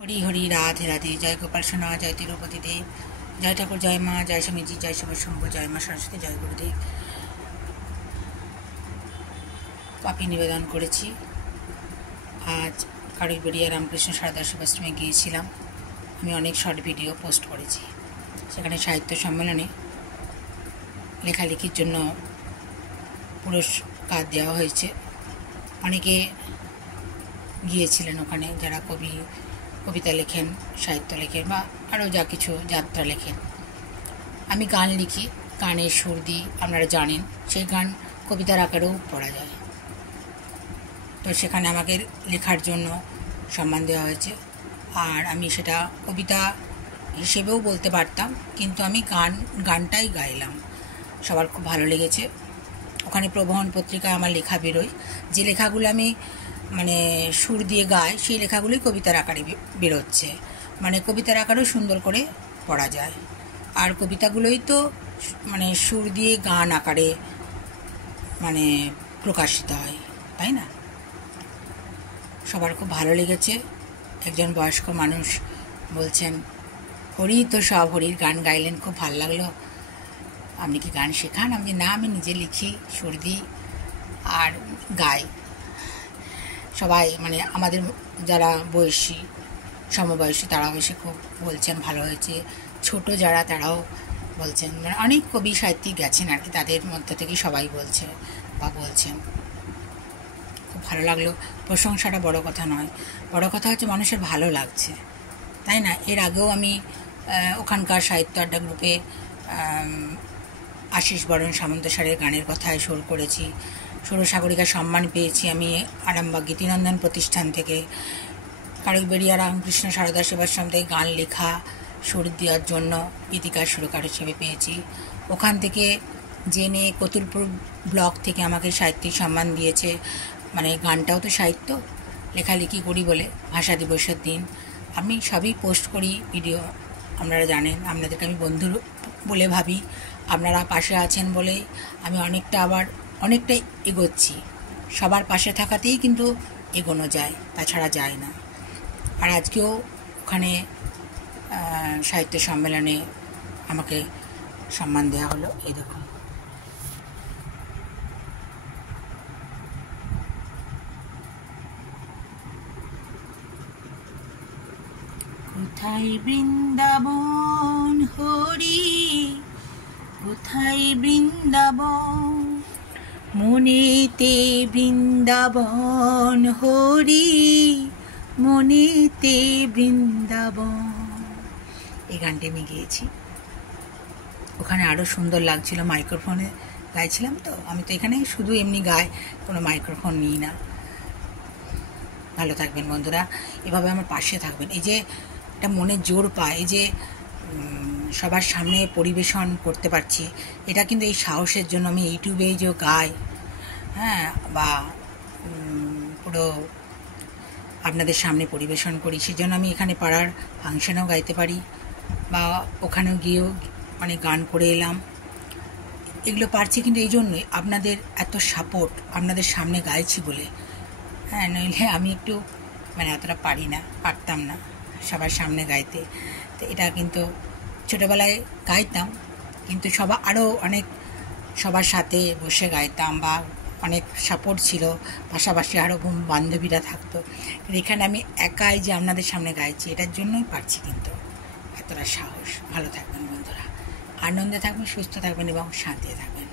হরি হরি রাধে রাধে। জয় গোপাল সোনা, জয় তিরুপতি দেব, জয় ঠাকুর, জয় মা, জয় স্বামীজি, জয় শিব শম্ভু, জয় মা সরস্বতী, জয় গুরুদেব। কপি নিবেদন করেছি। আজ কারুইবেড়িয়া রামকৃষ্ণ সারদা সেবাশ্রমে গিয়েছিলাম। আমি অনেক শর্ট ভিডিও পোস্ট করেছি। সেখানে সাহিত্য সম্মেলনে লেখালেখির জন্য পুরস্কার দেওয়া হয়েছে। অনেকে গিয়েছিলেন ওখানে, যারা কবিতা লেখেন, সাহিত্য লেখেন বা আরও যা কিছু যাত্রা লেখেন। আমি গান লিখি, গানের সুর দিই, আপনারা জানেন। সেই গান কবিতার আকারেও পড়া যায়। তো সেখানে আমাকে লেখার জন্য সম্মান দেওয়া হয়েছে। আর আমি সেটা কবিতা হিসেবেও বলতে পারতাম, কিন্তু আমি গানটাই গাইলাম। সবার খুব ভালো লেগেছে। ওখানে প্রবহন পত্রিকায় আমার লেখা বেরোয়। যে লেখাগুলো আমি সুর দিয়ে গাই, সেই লেখাগুলোই কবিতার আকারে বেরোচ্ছে। কবিতার আকারেও সুন্দর করে পড়া যায়। আর কবিতাগুলোই তো সুর দিয়ে গান আকারে প্রকাশিত হয়, তাই না? সবার খুব ভালো লেগেছে। একজন বয়স্ক মানুষ বলছেন, হরি তো সব, হরির গান গাইলেন, খুব ভালো লাগলো, আপনি কি গান শেখান? আমি না, আমি নিজে লিখি, সুর দিই আর গাই। সবাই আমাদের যারা বয়সী, সমবয়সী, তারাও এসে খুব বলছেন ভালো হয়েছে। ছোট যারা, তারাও বলছেন। অনেক কবি সাহিত্যিক গেছেন আর কি, তাদের মধ্যে থেকে সবাই বলছে বা বলছেন। খুব ভালো লাগলো। প্রশংসাটা বড় কথা নয়, বড় কথা হচ্ছে মানুষের ভালো লাগছে, তাই না? এর আগেও আমি ওখানকার সাহিত্য আড্ডা গ্রুপে আশিস বরণ সামন্ত স্যারের গানের কথায় সুর করেছি। সুরসাগরিকা সম্মান পেয়েছি আমি আরামবাগ গীতিনন্দন প্রতিষ্ঠান থেকে। কারুইবেড়িয়া রামকৃষ্ণ সারদা সেবাশ্রম থেকে গান লেখা, সুর দেওয়ার জন্য গীতিকার সুরকার হিসেবে পেয়েছি। ওখান থেকে জেনে কতুলপুর ব্লক থেকে আমাকে সাহিত্যিক সম্মান দিয়েছে। গানটাও তো সাহিত্য, লেখালেখি করি বলে। ভাষা দিবসের দিন আমি সবই পোস্ট করি ভিডিও, আপনারা জানেন। আপনাদেরকে আমি বন্ধু বলে ভাবি, আপনারা পাশে আছেন বলে আমি অনেকটাই এগোচ্ছি। সবার পাশে থাকাতেই কিন্তু এগোনো যায়, তাছাড়া যায় না। আর আজকেও ওখানে সাহিত্য সম্মেলনে আমাকে সম্মান দেওয়া হলো। এই দেখুন, কোথায় বৃন্দাবন হরি, কোথায় বৃন্দাবন, মনেতে বৃন্দাবন হরি, মনেতে বৃন্দাবন। এই গানটি আমি গিয়েছি। ওখানে আরও সুন্দর লাগছিল। মাইক্রোফোনে গাইছিলাম তো, আমি তো এখানে শুধু এমনি গাই, কোনো মাইক্রোফোন নিই না। ভালো থাকবেন বন্ধুরা, এভাবে আমার পাশে থাকবেন। এই যে একটা মনে জোর পায়, এই যে সবার সামনে পরিবেশন করতে পারছি, এটা কিন্তু এই সাহসের জন্য। আমি ইউটিউবে যে গাই, হ্যাঁ, বা পুরো আপনাদের সামনে পরিবেশন করি, সেজন্য আমি এখানে পাড়ার ফাংশনেও গাইতে পারি, বা ওখানেও গিয়েও গান করে এলাম। এগুলো পারছি কিন্তু এই জন্যই আপনাদের এত সাপোর্ট, আপনাদের সামনে গাইছি বলে। হ্যাঁ, নইলে আমি একটু এতটা পারতাম না সবার সামনে গাইতে। তো এটা কিন্তু ছোটোবেলায় গাইতাম, কিন্তু আরও অনেক সবার সাথে বসে গাইতাম, বা অনেক সাপোর্ট ছিল, পাশাপাশি আরও বান্ধবীরা থাকতো। এখানে আমি একাই যে আপনাদের সামনে গাইছি, এটার জন্যই পারছি কিন্তু এতটা সাহস। ভালো থাকবেন বন্ধুরা, আনন্দে থাকবেন, সুস্থ থাকবেন এবং শান্তিতে থাকবেন।